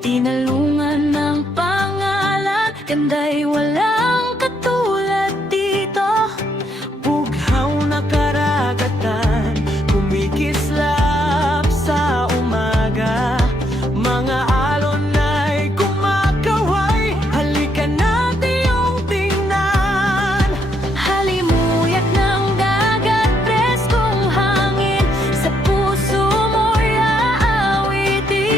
Tinalungan ng pangalan, ganda'y walang katulad dito. Bughaw na karagatan, kumikislap sa umaga. Mga alon ay kumakaway, halika natin iyong tingnan. Halimuyak ng dagat, preskong hangin, sa puso mo'y aawitin.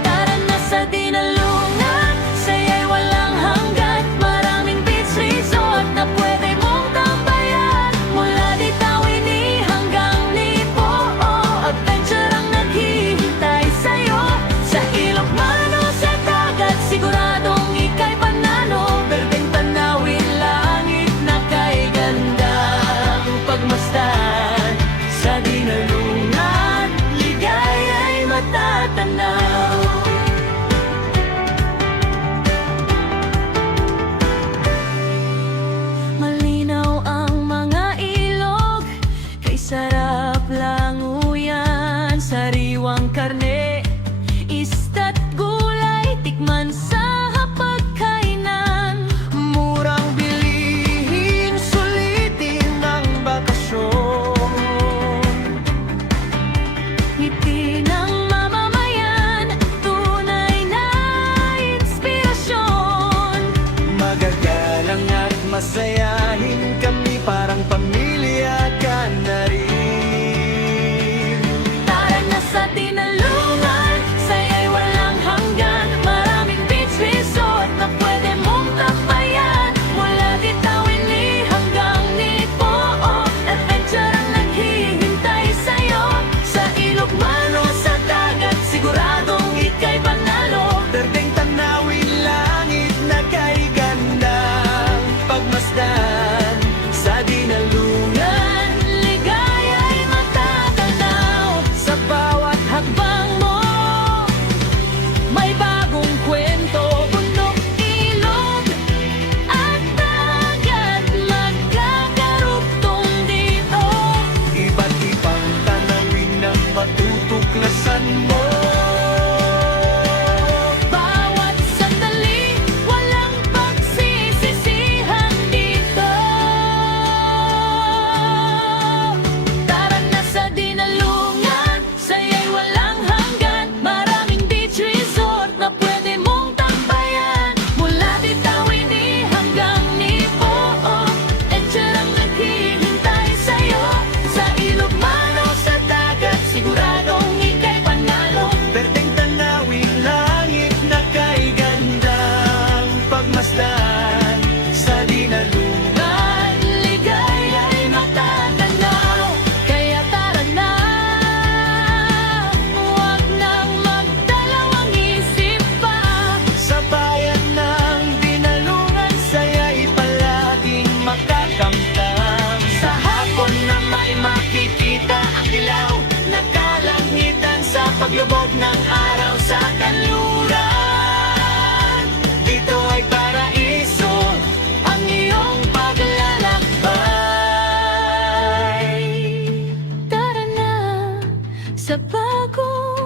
Tara na sa dinalungan, saya'y walang hanggan. Maraming beach resort na pwede mong tambayan. Mula Ditawini hanggang Lipo, adventure ang naghihintay sa'yo. Sa ilog man o sa dagat, siguradong ika'y panalo. Berdeng tanawin, langit na kay gandang pagmasdan. Sa dinalungan, ligaya'y matatanaw. Malinaw ang mga ilog, kay sarap languyan. Sariwang karne, ista't gulay, tikman sa hapagkainan. Murang bilihin, sulitin ang bakasyon. Ngiti ng mamamayan, tunay na inspirasyon. Magagalang at masayahin kami, parang pamilya ka na rin. Tara na sa dinalungan, saya'y walang hanggan. Maraming beach resort na pwede mong tapayan. Mula Ditawini hanggang Lipo, adventure ang naghihintay sa'yo. Sa ilog man o sa dagat, siguradong ika'y panalo. Berdeng tanawin, langit na kay gandang pagmasdan. Sa dinalungan, Ligaya'y matatanaw. sa bawat Hakbang mo, may bagong kwento. Bundok, ilog, at dagat, magkakarugtong dito. iba't ibang tanawin ang matutuklasan mo. Bawat sandali, walang pagsisisihan dito. Tara na sa dinalungan, saya'y walang hanggan. Maraming beach resort na pwede mong tambayan. Mula Ditawini hanggang Lipo, adventure ang naghihintay sa'yo. Sa ilog man o sa dagat, siguradong ika'y panalo. Berdeng tanawin, langit na kay gandang pagmasdan. Sa dinalungan, Ligaya'y matatanaw. Kaya tara na, huwag nang magdalawang isip pa. sa bayan ng dinalungan, saya'y palaging makakamtam. Sa hapon na may Makikita ang dilaw na kalangitan sa paglubog ng araw sa kanluran. Ito ay paraiso, ang iyong paglalakbay. tara na sa bagong